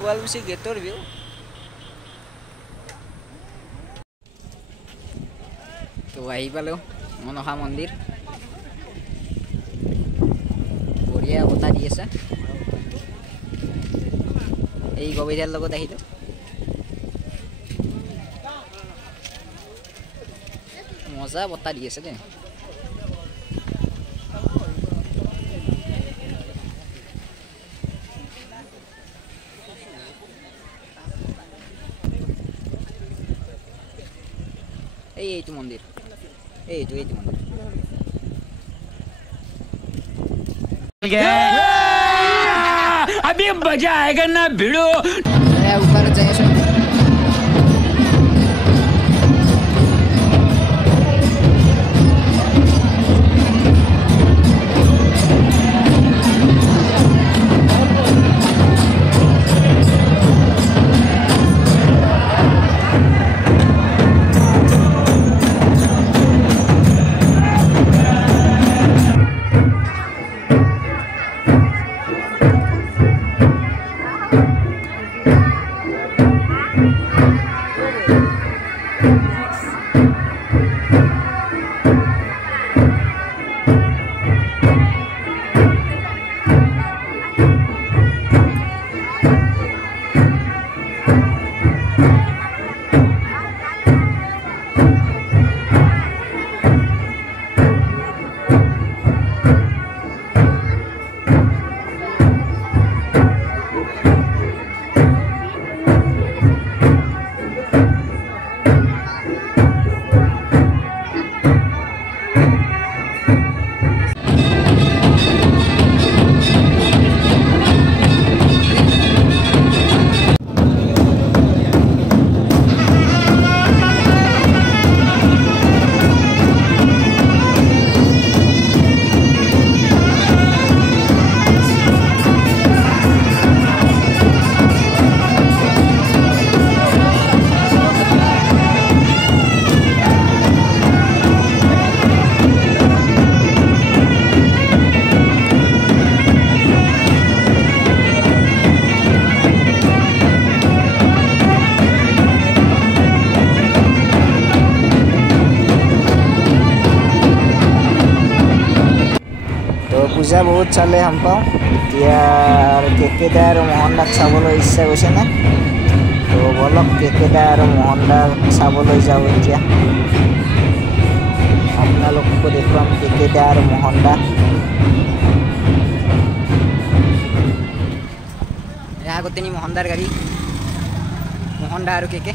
শুৱালকুছি গেটৰ ভিউ তো আহি পালোঁ মনসা মন্দিৰ বঢ়িয়া বতাহ দি আছে এই কবিতাৰ লগত আহিলোঁ মজা বতাহ দি আছে দেই এইটো মন্দিৰ এইটো মন্দিৰ अभी मजा आएगा ना भिड़ो ऊपर जाए পূজা বহুত চালে হাম পাওঁ এতিয়া কেকেদা আৰু মোহনদাক চাবলৈ ইচ্ছা গৈছে নে তো বলক কেকেদা আৰু মোহনদাক চাবলৈ যাওঁ এতিয়া আপোনালোককো দেখুৱাম কেকেদা আৰু মোহনদা আগতে নি মোহনদাৰ গাড়ী মোহনদা আৰু কেকে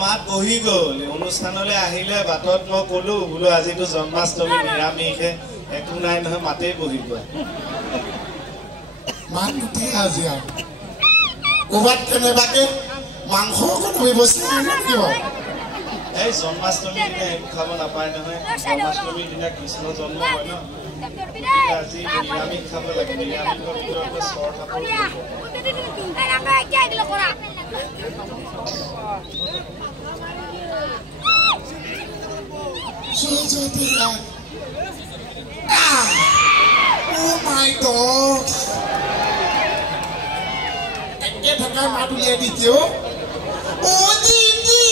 মাত বহি গ'ল অনুষ্ঠানলৈ আহিলে বাটত মই ক'লো বোলো আজিতো জন্মাষ্টমী নিৰামিষে একো নাই নহয় মাতেই বহি গ'ল মাত নুঠে আজি আৰু ক'ৰবাত কেনেবাকে মাংস অকণ ব্যৱস্থা লাগিব এই জন্মাষ্টমীৰ দিনা একো খাব নাপায় নহয় জন্মাষ্টমীৰ দিনা কৃষ্ণ জন্ম হয় ন আজি নিৰামিষ খাব লাগে নিৰামিষৰ ভিতৰত চৰ খাব Oh my God! Ẹ̀kẹ́ thaka máa dùn yẹ di tí o. Oh Didi!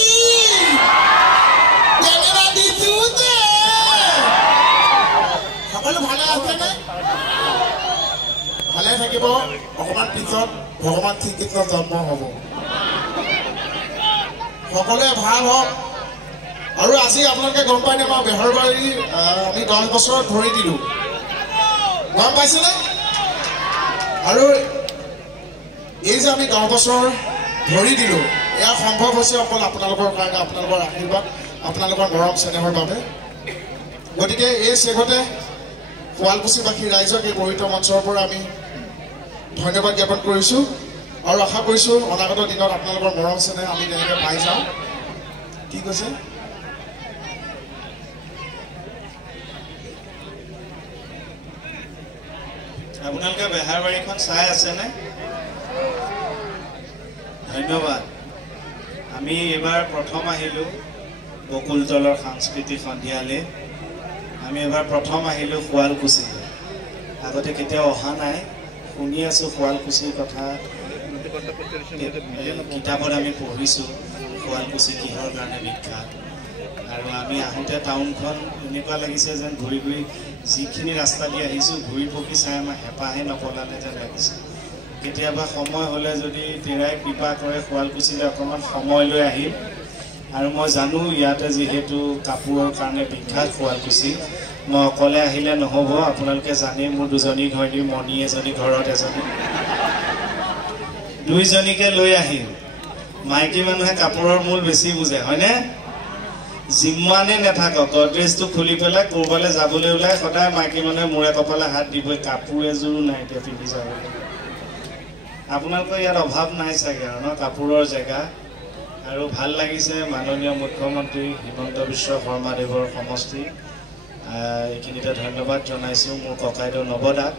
Yẹ̀mí máa di tí o dé. ভালে থাকিব অকমান পিছত ভগৱান শ্ৰীকৃষ্ণ জন্ম হ'ব সকলোৱে ভাল হওক আৰু আজি আপোনালোকে গম পাই নাপাওঁ বেহৰবাৰী আমি 10 বছৰ ধৰি দিলোঁ গম পাইছেনে আৰু এই যে আমি 10 বছৰ ধৰি দিলোঁ এয়া সম্ভৱ হৈছে অকল আপোনালোকৰ কাৰণে আপোনালোকৰ আশীৰ্বাদ আপোনালোকৰ মৰম চেনেহৰ বাবে গতিকে এই চেগতে শুৱালকুছিবাসী ৰাইজক এই পবিত্ৰ মঞ্চৰ পৰা আমি ধন্যবাদ জ্ঞাপন কৰিছোঁ আৰু আশা কৰিছোঁ অনাগত দিনত আপোনালোকৰ মৰম চেনেহ আমি তেনেকৈ পাই যাওঁ কি কৈছে আপোনালোকে বেহাৰবাৰীখন চাই আছেনে ধন্যবাদ আমি এবাৰ প্ৰথম আহিলোঁ বকুলতলৰ সাংস্কৃতিক সন্ধিয়ালৈ আমি এবাৰ প্ৰথম আহিলোঁ শুৱালকুছিলৈ আগতে কেতিয়াও অহা নাই শুনি আছোঁ শুৱালকুছিৰ কথা কিতাপত আমি পঢ়িছোঁ শুৱালকুছি কিহৰ কাৰণে বিখ্যাত আৰু আমি আহোঁতে টাউনখন এনেকুৱা লাগিছে যেন ঘূৰি ঘূৰি যিখিনি ৰাস্তা দি আহিছোঁ ঘূৰি পকি চাই আমাৰ হেঁপাহে নপলালে যেন লাগিছে কেতিয়াবা সময় হ'লে যদি তেৰাই কৃপা কৰে শুৱালকুছিলৈ অকণমান সময় লৈ আহিম আৰু মই জানো ইয়াতে যিহেতু কাপোৰৰ কাৰণে বিখ্যাত শুৱালকুছি মই অকলে আহিলে নহ'ব আপোনালোকে জানে মোৰ দুজনী ঘৈণী মণি এজনী ঘৰত এজনী দুইজনীকে লৈ আহিম মাইকী মানুহে কাপোৰৰ মূল বেছি বুজে হয়নে যিমানে নাথাকক গডৰেজটো খুলি পেলাই ক'ৰবালৈ যাবলৈ ওলাই সদায় মাইকী মানুহে মূৰে কপালে হাত দিবই কাপোৰ এযোৰো নাই এতিয়া পিন্ধি যাবলৈ আপোনালোকৰ ইয়াত অভাৱ নাই চাগে আৰু ন কাপোৰৰ জেগা আৰু ভাল লাগিছে মাননীয় মুখ্যমন্ত্ৰী হিমন্ত বিশ্ব শৰ্মাদেৱৰ সমষ্টি এইখিনিতে ধন্যবাদ জনাইছোঁ মোৰ ককাইদেউ নৱদাক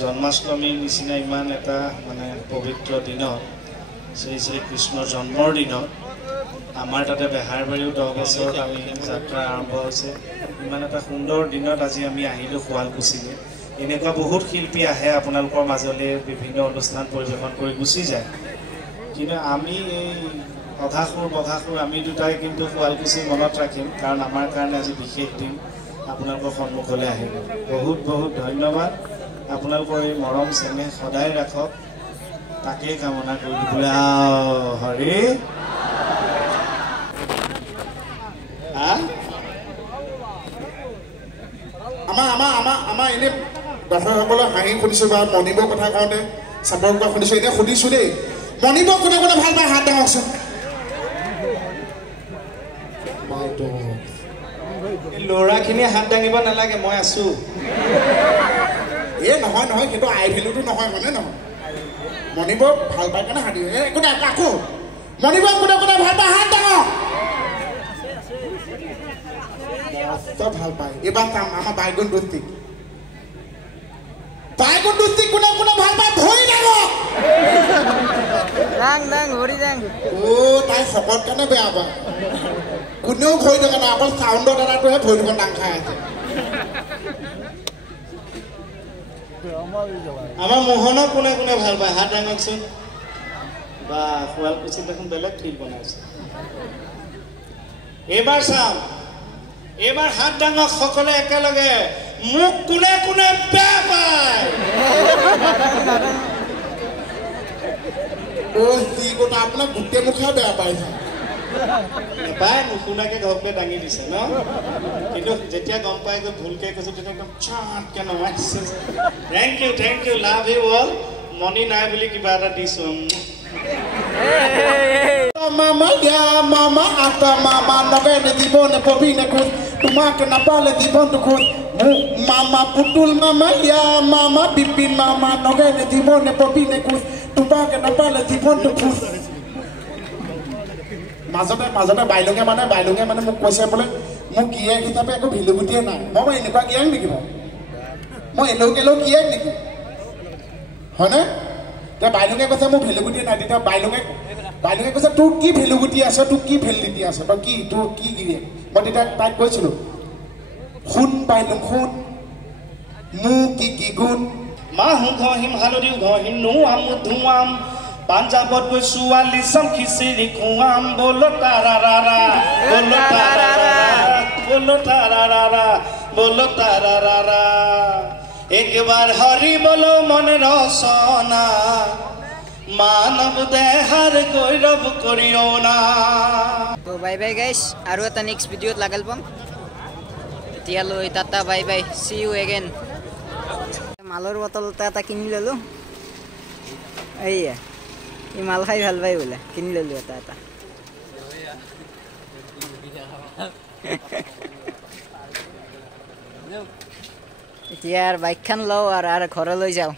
জন্মাষ্টমীৰ নিচিনা ইমান এটা মানে পবিত্ৰ দিনত শ্ৰী শ্ৰী কৃষ্ণৰ জন্মৰ দিনত আমাৰ তাতে বেহাৰবাৰীও 10 বছৰত আমি যাত্ৰা আৰম্ভ হৈছে ইমান এটা সুন্দৰ দিনত আজি আমি আহিলোঁ শুৱালকুছিলৈ এনেকুৱা বহুত শিল্পী আহে আপোনালোকৰ মাজলৈ বিভিন্ন অনুষ্ঠান পৰিৱেশন কৰি গুচি যায় কিন্তু আমি এই অঘাসুৰ বঘাসুৰ আমি দুটাই কিন্তু শুৱালকুছি মনত ৰাখিম কাৰণ আমাৰ কাৰণে আজি বিশেষ দিন আপোনালোকৰ সন্মুখলৈ আহিব বহুত বহুত ধন্যবাদ আপোনালোকৰ এই মৰম চেনেহ সদায় ৰাখক তাকেই কামনা কৰি বোলে হৰি আমাৰ এনে দৰ্শকসকলে হাঁহি শুনিছোঁ বা মণিবৰ কথা কওঁতে চাপৰ কথা শুনিছোঁ এতিয়া সুধিছোঁ দেই মণিবৰ কোনে কোনে ভাল পায় হাত ডাঙৰকচোন ল'ৰাখিনিয়ে হাত দাঙিব নালাগে মই আছোঁ এই নহয় নহয় কিন্তু আই ভেলুটো নহয় মানে নহয় মণিবৰ ভাল পায় কাৰণে হাত দিয়ে একো নাই আকৌ মণিবৰ কোনে কোনে ভাল পায় হাত ডাঙৰ ভাল পায় এইবাৰ কাম আমাৰ বাইগুণ দুষ্টিক কোনে কোনে ভাল পায় ভৰি ডাঙৰ তাই শকত কাৰণে বেয়া পায় কোনেও ভৰি দেখা নাই অকল চাউণ্ডৰ দ্বাৰাটোহে ভৰি দুখন ডাং খাই আছে আমাৰ মোহনক কোনে কোনে ভাল পায় হাত ডাঙকচোন বা শুৱালকুছিত দেখোন বেলেগ ঠিক বনাইছে এইবাৰ চাম এইবাৰ হাত ডাঙক সকলে একেলগে মোক কোনে কোনে বেয়া পায় আপোনাক গোটেই মুখা বেয়া পাইছে নেপায় নুশুনাকে ঘৰকে দাঙি দিছে ন কিন্তু যেতিয়া গম পাই গৈ ভুলকে কৈছো তেতিয়া একদম চাটকে নমাইছে thank you love you all মনি নাই বুলি কিবা এটা দিছো মামা ইয়া মামা আতা মামা নগেনে জীৱনে পবিনে খোজ তোমাকে নাপালে জীৱনটো খোজ মামা পুতুল মামা ইয়া মামা বিপিন মামা নগেনে জীৱনে পবিনে খোজ তোমাকে নাপালে জীৱনটো খোজ মাজতে বাইলুঙে মানে মোক কৈছে বোলে মোক গিয়েক হিচাপে একো ভিলুগুটিয়ে নাই মই এনেকুৱা গিয়েক নেকি মই এলেও গিয়েক নেকি হয়নে এতিয়া বাইলুঙে কৈছে মোৰ ভিলুগুটি নাই তেতিয়া বাইলুঙে কৈছে তোৰ কি ভিলুগুটি আছে তোৰ কি ভেলিডিটি আছে বা কি তোৰ কি গিয়েক মই তেতিয়া তাইক কৈছিলোঁ শুন বাইলুং শুন মোৰ কি গুণ মাহু ঘহিম হালধি ঘহিম নোৱাম ধুৱাম পাঞ্জাবত গৈ ছোৱালী চাম খিচিৰি খুৱাম বলো তাৰাৰা বলো তাৰাৰা বলো তাৰাৰা বলো তাৰাৰা একবাৰ হৰিবলো মনে ৰচনা মানৱ দেহাৰ গৌৰৱ কৰিও না তো বাই বাই গাইস আৰু এটা নেক্সট ভিডিঅ'ত লাগাল পাম এতিয়ালৈ টাটা bye bye see you again মালৰ বটল এটা কিনি ললো এইয়া ই মাল খাই ভাল পাই বোলে কিনি ললো এটা এতিয়া বাইকখন লওঁ আৰু ঘৰলৈ যাওঁ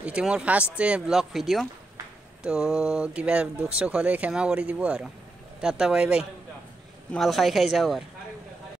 এইটো মোৰ ফাৰ্ষ্ট ব্লগ ভিডিঅ' তো কিবা দুখ চুখ হ'লে ক্ষমা কৰি দিব আৰু টাটা বাই বাই মাল খাই যাওঁ আৰু